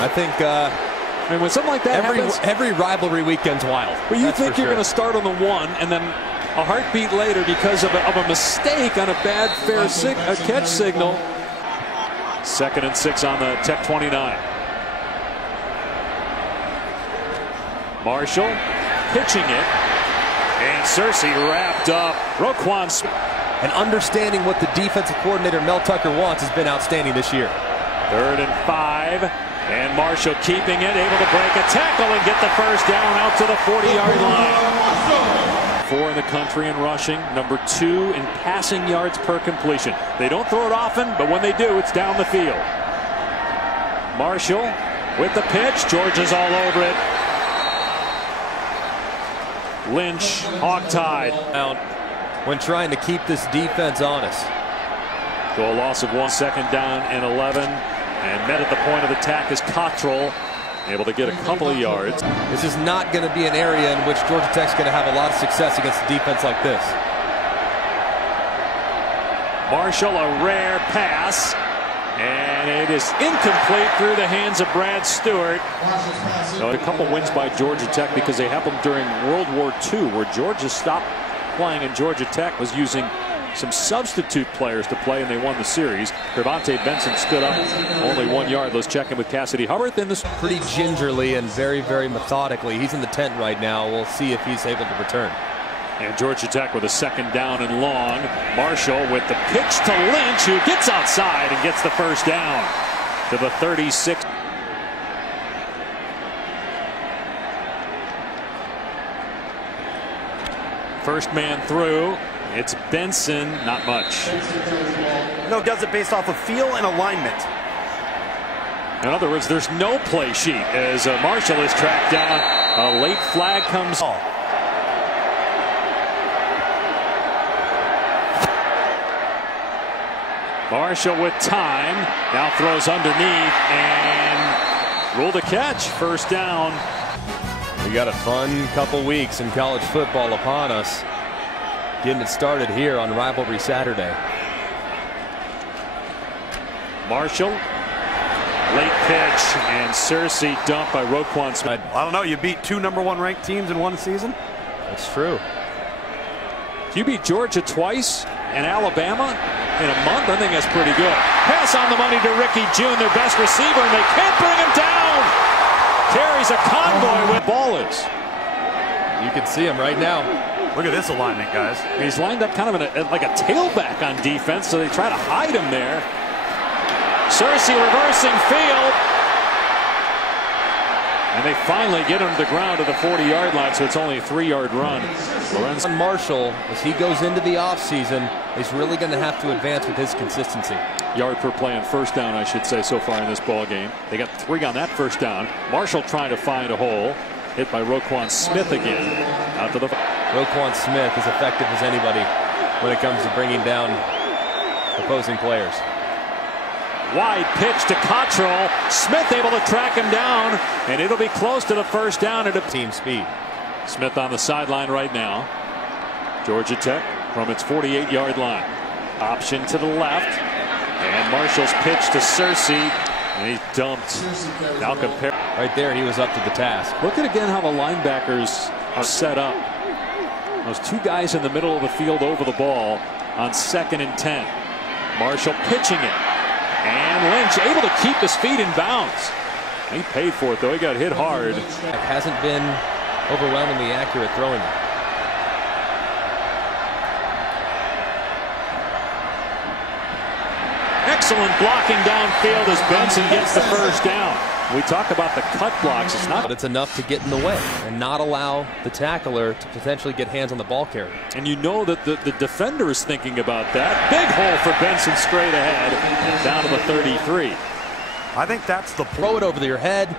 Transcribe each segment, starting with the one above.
I think I mean, when something like that happens, every rivalry weekend's wild. Well, you think you're going to start on the 1 and then a heartbeat later because of a mistake on a bad fair catch signal. 2nd and 6 on the Tech 29. Marshall pitching it, and Searcy wrapped up. Roquan Smith. And understanding what the defensive coordinator Mel Tucker wants has been outstanding this year. 3rd and 5, and Marshall keeping it, able to break a tackle and get the first down out to the 40-yard line. 4 in the country in rushing, number 2 in passing yards per completion. They don't throw it often, but when they do, it's down the field. Marshall with the pitch. Georgia's all over it. Lynch, hogtied. Out when trying to keep this defense honest. So a loss of 1, 2nd down and 11. And met at the point of attack is Cottrell, able to get a couple of yards. This is not going to be an area in which Georgia Tech's going to have a lot of success against a defense like this. Marshall, a rare pass, and it is incomplete through the hands of Brad Stewart. A couple wins by Georgia Tech because they happened during World War II, where Georgia stopped playing and Georgia Tech was using some substitute players to play, and they won the series. Gervonta Benson stood up only 1 yard. Let's check in with Cassidy Hubbard. Then this pretty gingerly and very, very methodically. He's in the tent right now. We'll see if he's able to return. And Georgia Tech with a 2nd down and long. Marshall with the pitch to Lynch, who gets outside and gets the first down to the 36. First man through. It's Benson, not much. No, does it based off of feel and alignment. In other words, there's no play sheet as Marshall is tracked down. A late flag comes. Marshall with time, now throws underneath and ruled a catch. First down. We got a fun couple weeks in college football upon us. Getting it started here on Rivalry Saturday. Marshall, late pitch, and Searcy dumped by Roquan Smith. I don't know. You beat 2 #1 ranked teams in 1 season. That's true. You beat Georgia twice and Alabama in a month. I think that's pretty good. Pass on the money to Ricky June, their best receiver, and they can't bring him down. Carries a convoy where the ball is. You can see him right now. Look at this alignment, guys. He's lined up kind of like a tailback on defense, so they try to hide him there. Searcy reversing field. And they finally get him to the ground to the 40-yard line, so it's only a 3-yard run. Lorenzo Marshall, as he goes into the offseason, is really going to have to advance with his consistency. Yard per play on first down, I should say, so far in this ball game. They got 3 on that first down. Marshall trying to find a hole. Hit by Roquan Smith again. Out to the. Roquan Smith is effective as anybody when it comes to bringing down opposing players. Wide pitch to Cottrell. Smith able to track him down, and it'll be close to the first down at a team speed. Smith on the sideline right now. Georgia Tech from its 48-yard line. Option to the left, and Marshall's pitch to Searcy, and he's dumped. Now compare. Right there, he was up to the task. Look at again how the linebackers are set up. Those 2 guys in the middle of the field over the ball on 2nd and 10. Marshall pitching it. And Lynch able to keep his feet in bounds. He paid for it, though. He got hit hard. Hasn't been overwhelmingly accurate throwing. Excellent blocking downfield as Benson gets the first down. We talk about the cut blocks. It's not. But it's enough to get in the way and not allow the tackler to potentially get hands on the ball carrier. And you know that the defender is thinking about that. Big hole for Benson straight ahead. Down to the 33. I think that's the throw it over your head.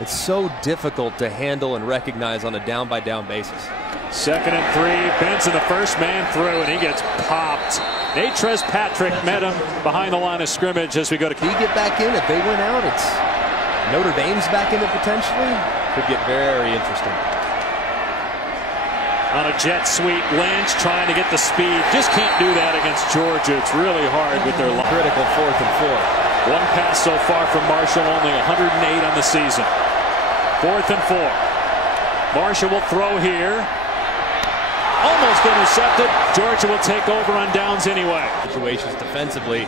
It's so difficult to handle and recognize on a down-by-down basis. 2nd and 3. Benson the first man through, and he gets popped. Natrez Patrick met him behind the line of scrimmage as we go to. Can he get back in? If they win out, it's Notre Dame's back in it potentially. Could get very interesting. On a jet sweep, Lynch trying to get the speed. Just can't do that against Georgia. It's really hard with their line. Critical 4th and 4. One pass so far from Marshall, only 108 on the season. 4th and 4. Marshall will throw here. Almost intercepted. Georgia will take over on downs anyway. Situations defensively,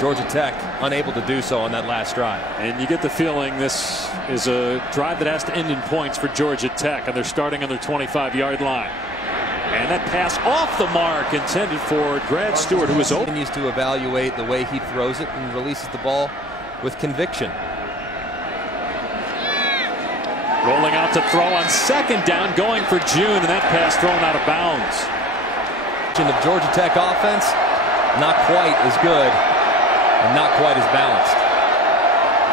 Georgia Tech unable to do so on that last drive. And you get the feeling this is a drive that has to end in points for Georgia Tech, and they're starting on their 25-yard line. And that pass off the mark intended for Brad Stewart, who is open. Continues to evaluate the way he throws it and releases the ball with conviction. Rolling out to throw on 2nd down, going for June, and that pass thrown out of bounds. The Georgia Tech offense, not quite as good and not quite as balanced.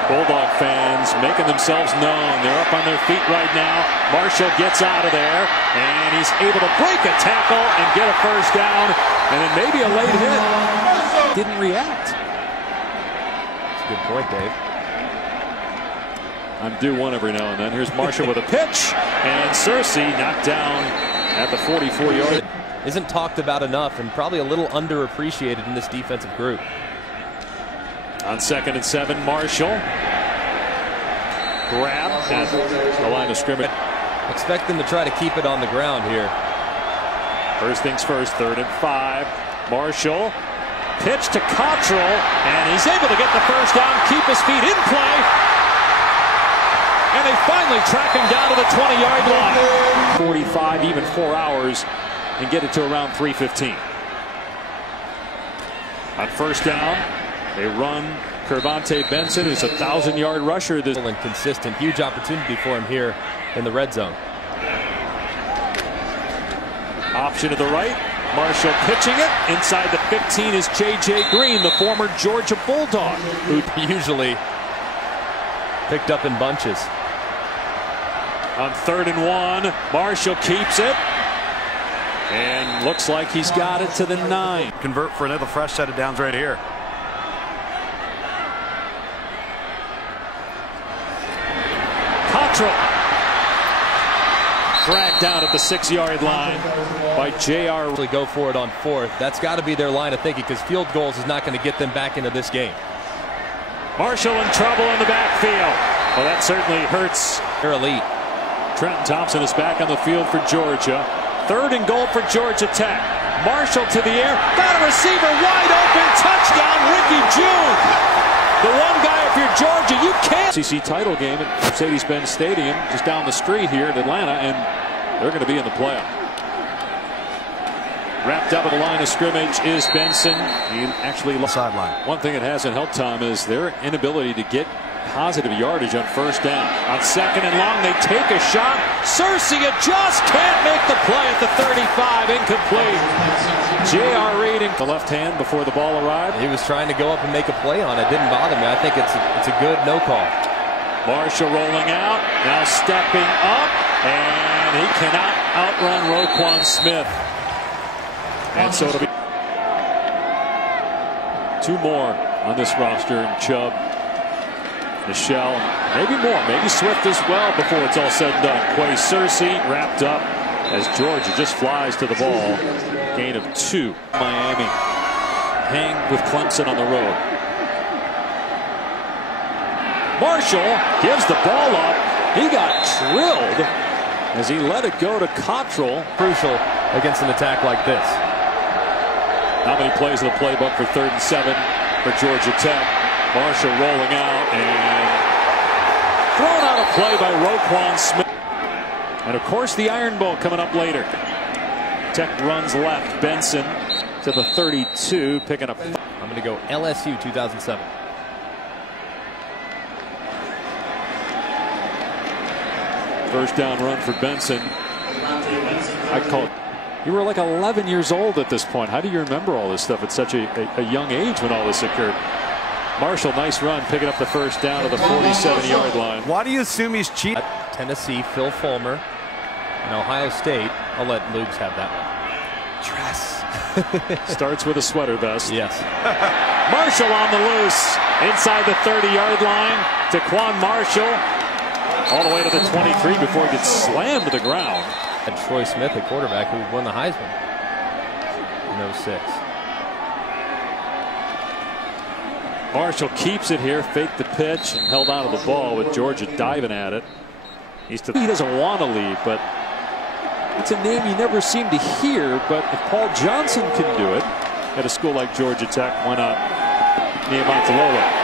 Bulldog fans making themselves known. They're up on their feet right now. Marshall gets out of there, and he's able to break a tackle and get a 1st down, and then maybe a late hit. Didn't react. That's a good point, Dave. I'm due one every now and then. Here's Marshall with a pitch, and Searcy knocked down at the 44-yard. Isn't talked about enough and probably a little underappreciated in this defensive group. On 2nd and 7, Marshall grabbed at the line of scrimmage. Expect them to try to keep it on the ground here. First things first, 3rd and 5. Marshall pitch to Cottrell, and he's able to get the 1st down, keep his feet in play. And they finally track him down to the 20-yard line. 45, even 4 hours, and get it to around 3:15. On 1st down, they run Kervontae Benson, who's a 1,000-yard rusher. This and consistent, huge opportunity for him here in the red zone. Option to the right. Marshall pitching it. Inside the 15 is J.J. Green, the former Georgia Bulldog, who usually picked up in bunches. On 3rd and 1, Marshall keeps it. And looks like he's got it to the 9. Convert for another fresh set of downs right here. Cottrell dragged down at the 6-yard line by J.R. Go for it on 4th. That's got to be their line of thinking, because field goals is not going to get them back into this game. Marshall in trouble in the backfield. Well, that certainly hurts. They're elite. Trenton Thompson is back on the field for Georgia. 3rd and goal for Georgia Tech. Marshall to the air. Got a receiver wide open. Touchdown, Ricky June. The one guy, if you're Georgia, you can't. SEC title game at Mercedes-Benz Stadium, just down the street here in Atlanta, and they're going to be in the playoff. Wrapped up at the line of scrimmage is Benson. He actually lost sideline. One thing that hasn't helped Tom is their inability to get positive yardage on 1st down. On 2nd and long, they take a shot. Searcy just can't make the play at the 35. Incomplete. J.R. Reed in the left hand before the ball arrived. He was trying to go up and make a play on it. Didn't bother me. I think it's a good no call. Marshall rolling out. Now stepping up. And he cannot outrun Roquan Smith. And so it'll be 2 more on this roster. Chubb, Michelle, maybe more, maybe Swift as well before it's all said and done. Quay Searcy wrapped up as Georgia just flies to the ball. Gain of 2. Miami hang with Clemson on the road. Marshall gives the ball up. He got drilled as he let it go to Cottrell. Crucial against an attack like this. How many plays in the playbook for 3rd and 7 for Georgia Tech? Marshall rolling out and thrown out of play by Roquan Smith. And of course the Iron Bowl coming up later. Tech runs left. Benson to the 32, picking up. I'm going to go LSU 2007. First down run for Benson. I'd call it. You were like 11 years old at this point. How do you remember all this stuff at such a young age when all this occurred? Marshall, nice run, picking up the 1st down to the 47-yard line. Why do you assume he's cheap? Tennessee, Phil Fulmer, and Ohio State. I'll let Luke's have that one. Dress. Starts with a sweater vest. Yes. Marshall on the loose. Inside the 30-yard line. Taquan Marshall. All the way to the 23 before he gets slammed to the ground. And Troy Smith, a quarterback who won the Heisman in 06. Marshall keeps it here, faked the pitch, and held on to the ball with Georgia diving at it. He doesn't want to leave, but it's a name you never seem to hear. But if Paul Johnson can do it at a school like Georgia Tech, why not Niumatalolo?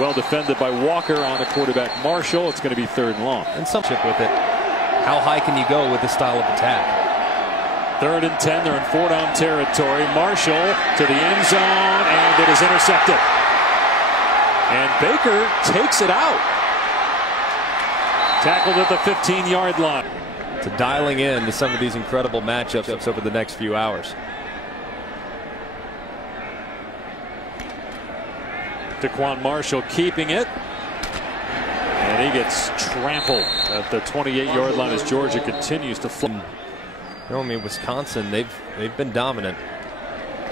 Well defended by Walker on the quarterback Marshall. It's going to be 3rd and long. And some chip with it. How high can you go with this style of attack? 3rd and 10. They're in 4-down territory. Marshall to the end zone, and it is intercepted. And Baker takes it out. Tackled at the 15-yard line. To dialing in to some of these incredible matchups over the next few hours. Daquan Marshall keeping it. And he gets trampled at the 28-yard line as Georgia continues to flip. You know, I mean, Wisconsin, they've been dominant,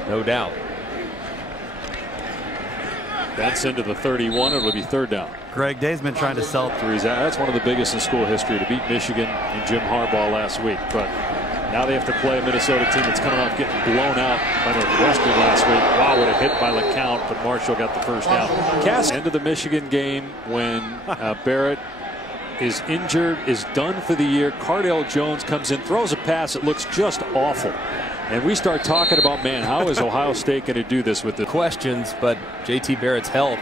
no doubt. That's into the 31. It'll be 3rd down. Greg, Dave's been trying to sell threes. That's one of the biggest in school history, to beat Michigan and Jim Harbaugh last week. But now they have to play a Minnesota team that's coming off getting blown out by Northwestern last week. Wow, would have hit by LeCount, but Marshall got the 1st down. End of the Michigan game when Barrett is injured, is done for the year. Cardale Jones comes in, throws a pass that looks just awful. And we start talking about, man, how is Ohio State going to do this with the questions? But JT Barrett's health,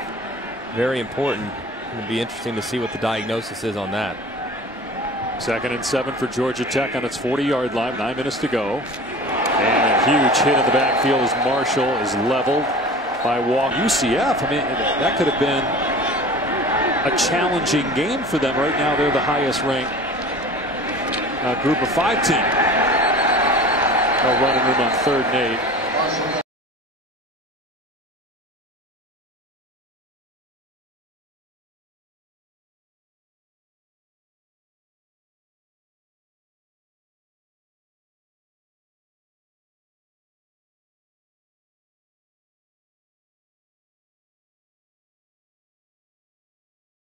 very important. It'll be interesting to see what the diagnosis is on that. 2nd and 7 for Georgia Tech on its 40-yard line. 9 minutes to go. And a huge hit in the backfield as Marshall is leveled by Walker. UCF, I mean, that could have been a challenging game for them. Right now, they're the highest ranked group of 5 team. They'll run it in on 3rd and 8.